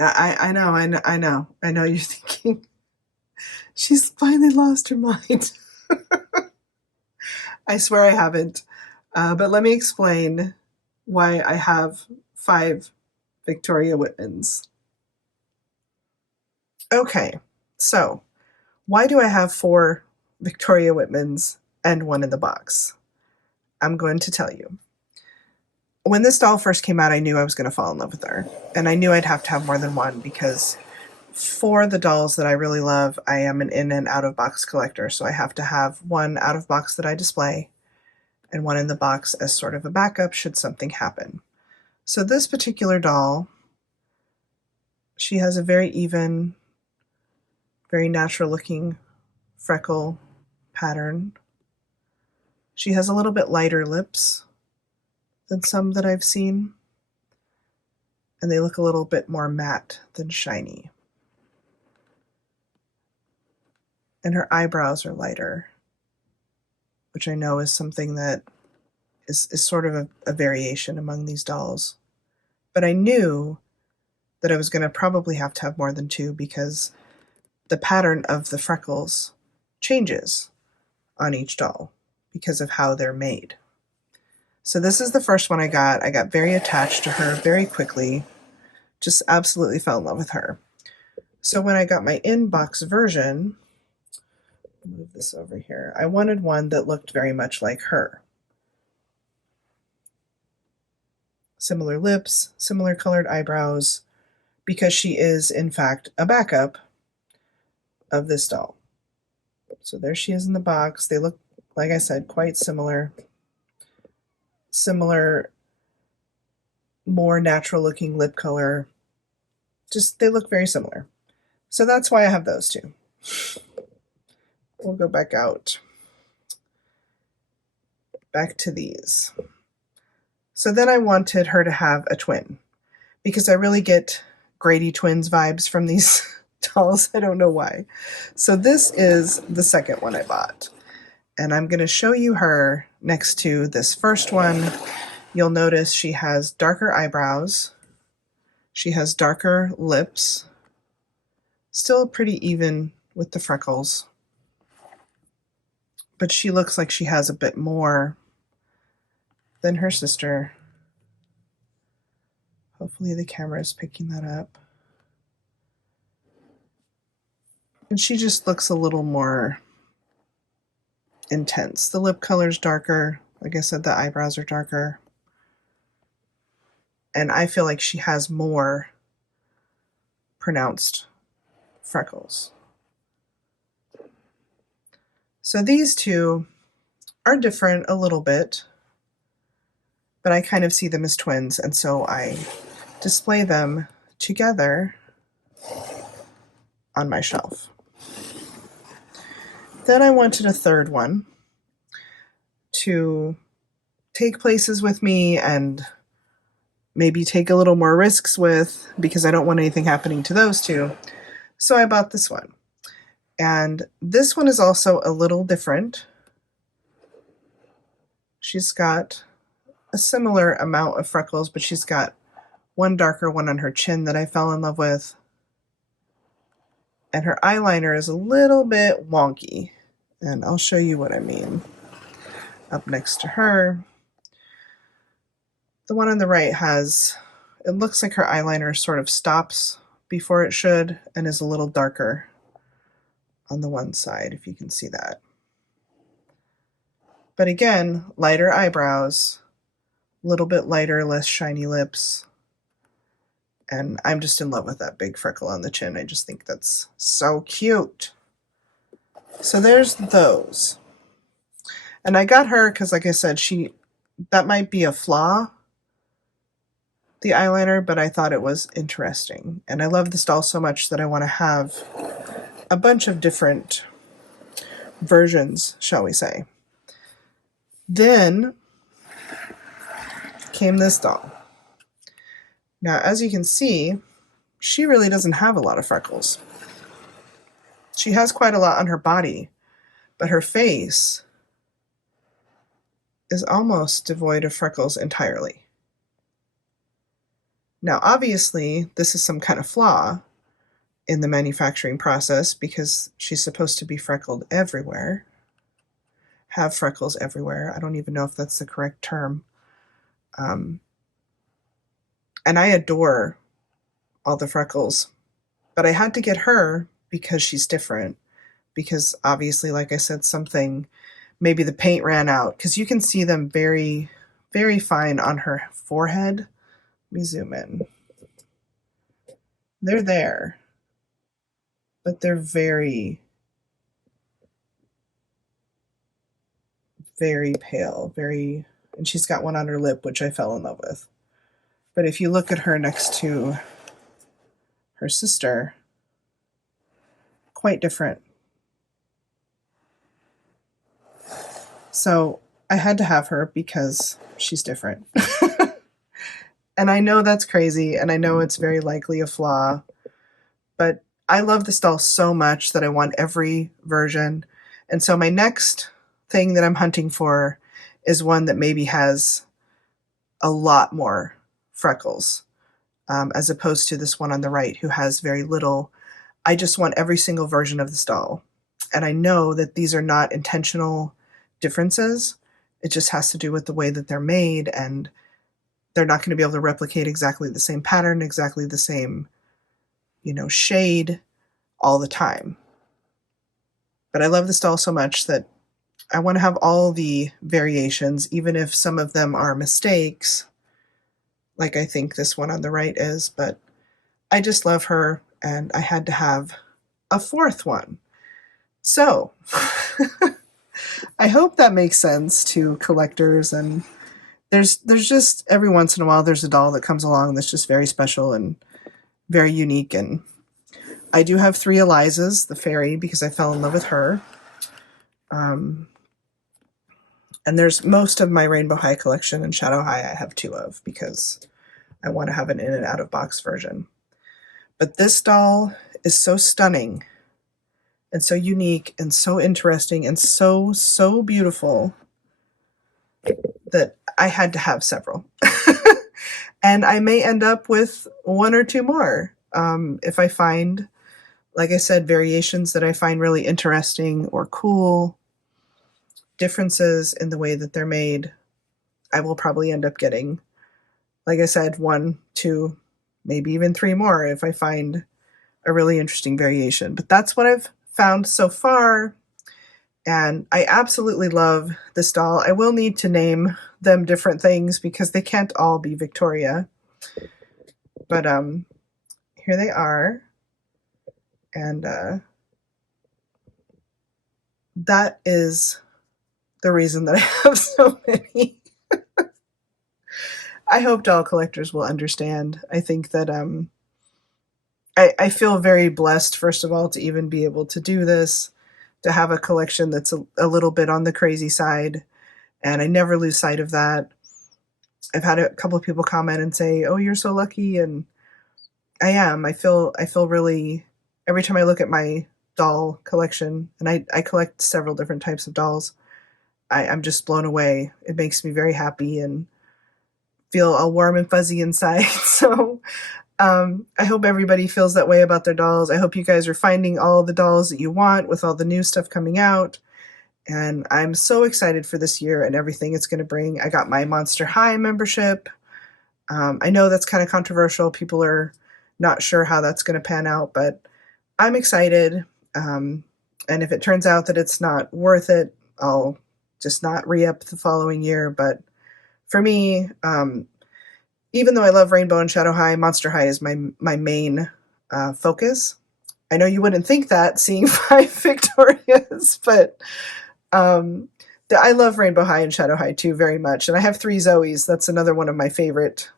I know you're thinking she's finally lost her mind. I swear I haven't. But let me explain why I have five Victoria Whitmans. Okay, so why do I have four Victoria Whitmans and one in the box? I'm going to tell you. When this doll first came out, I knew I was going to fall in love with her. And I knew I'd have to have more than one because for the dolls that I really love, I am an in and out of box collector. So I have to have one out of box that I display and one in the box as sort of a backup should something happen. So this particular doll, she has a very even, very natural looking freckle pattern. She has a little bit lighter lips than some that I've seen, and they look a little bit more matte than shiny. And her eyebrows are lighter, which I know is something that is sort of a variation among these dolls. But I knew that I was going to probably have to have more than two because the pattern of the freckles changes on each doll because of how they're made. So this is the first one I got. I got very attached to her very quickly, just absolutely fell in love with her. So when I got my in-box version, move this over here, I wanted one that looked very much like her. Similar lips, similar colored eyebrows, because she is, in fact, a backup of this doll. So there she is in the box. They look, like I said, quite similar. Similar, more natural looking lip color. Just, they look very similar. So that's why I have those two. We'll go back out. Back to these. So then I wanted her to have a twin because I really get Grady Twins vibes from these dolls. I don't know why. So this is the second one I bought. And I'm going to show you her next to this first one. You'll notice she has darker eyebrows. She has darker lips. Still pretty even with the freckles. But she looks like she has a bit more than her sister. Hopefully the camera is picking that up. And she just looks a little more intense. The lip color's darker. Like I said, the eyebrows are darker. And I feel like she has more pronounced freckles. So these two are different a little bit, but I kind of see them as twins, and so I display them together on my shelf. Then I wanted a third one to take places with me and maybe take a little more risks with because I don't want anything happening to those two. So I bought this one. And this one is also a little different. She's got a similar amount of freckles, but she's got one darker one on her chin that I fell in love with. And her eyeliner is a little bit wonky. And I'll show you what I mean. Up next to her, the one on the right has, it looks like her eyeliner sort of stops before it should and is a little darker on the one side, if you can see that. But again, lighter eyebrows, a little bit lighter, less shiny lips. And I'm just in love with that big freckle on the chin. I just think that's so cute. So there's those. And I got her because, like I said, that might be a flaw, the eyeliner, but I thought it was interesting. And I love this doll so much that I want to have a bunch of different versions, shall we say. Then came this doll. Now, as you can see, she really doesn't have a lot of freckles. She has quite a lot on her body, but her face is almost devoid of freckles entirely. Now, obviously, this is some kind of flaw in the manufacturing process because she's supposed to be freckled everywhere, have freckles everywhere. I don't even know if that's the correct term. Um, and I adore all the freckles, but I had to get her because she's different. Because obviously, like I said, something, maybe the paint ran out, because you can see them very, very fine on her forehead. Let me zoom in. They're there, but they're very, very pale, very, and she's got one on her lip, which I fell in love with. But if you look at her next to her sister, quite different. So I had to have her because she's different. And I know that's crazy, and I know it's very likely a flaw, but I love this doll so much that I want every version. And so my next thing that I'm hunting for is one that maybe has a lot more freckles, as opposed to this one on the right who has very little. I just want every single version of this doll. And I know that these are not intentional differences. It just has to do with the way that they're made, and they're not going to be able to replicate exactly the same pattern, exactly the same, shade all the time. But I love this doll so much that I want to have all the variations, even if some of them are mistakes, like I think this one on the right is. But I just love her, and I had to have a fourth one. So I hope that makes sense to collectors. And there's just every once in a while there's a doll that comes along that's just very special and very unique. And I do have 3 Elizas, the fairy, because I fell in love with her. And there's most of my Rainbow High collection, and Shadow High I have 2 of because I want to have an in and out of box version. But this doll is so stunning and so unique and so interesting and so, so beautiful that I had to have several. And I may end up with 1 or 2 more if I find, like I said, variations that I find really interesting or cool, differences in the way that they're made. I will probably end up getting, like I said, 1, 2, maybe even 3 more if I find a really interesting variation. But that's what I've found so far. And I absolutely love this doll. I will need to name them different things because they can't all be Victoria. But here they are. And that is the reason that I have so many. I hope doll collectors will understand. I think that I feel very blessed, first of all, to even be able to do this, to have a collection that's a little bit on the crazy side, and I never lose sight of that. I've had a couple of people comment and say, "Oh, you're so lucky," and I am. I feel really, every time I look at my doll collection, and I collect several different types of dolls, I'm just blown away. It makes me very happy and feel all warm and fuzzy inside. So I hope everybody feels that way about their dolls. I hope you guys are finding all the dolls that you want with all the new stuff coming out. And I'm so excited for this year and everything it's going to bring. I got my Monster High membership. I know that's kind of controversial. People are not sure how that's going to pan out, but I'm excited. And if it turns out that it's not worth it, I'll just not re-up the following year. But for me, even though I love Rainbow and Shadow High, Monster High is my main focus. I know you wouldn't think that, seeing 5 Victorias, but I love Rainbow High and Shadow High too very much. And I have 3 Zoes. That's another one of my favorite,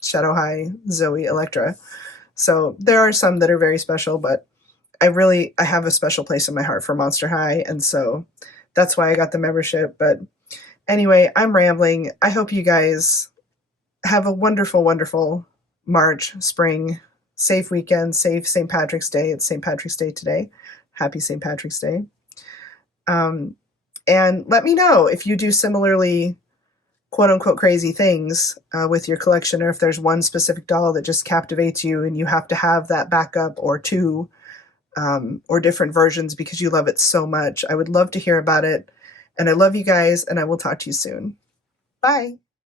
Shadow High, Zoe, Electra. So there are some that are very special, but I have a special place in my heart for Monster High, and so that's why I got the membership. But anyway, I'm rambling. I hope you guys have a wonderful, wonderful March, spring, safe weekend, safe St. Patrick's Day. It's St. Patrick's Day today. Happy St. Patrick's Day. And let me know if you do similarly quote unquote crazy things with your collection, or if there's one specific doll that just captivates you and you have to have that backup or two, or different versions because you love it so much. I would love to hear about it. And I love you guys, and I will talk to you soon. Bye.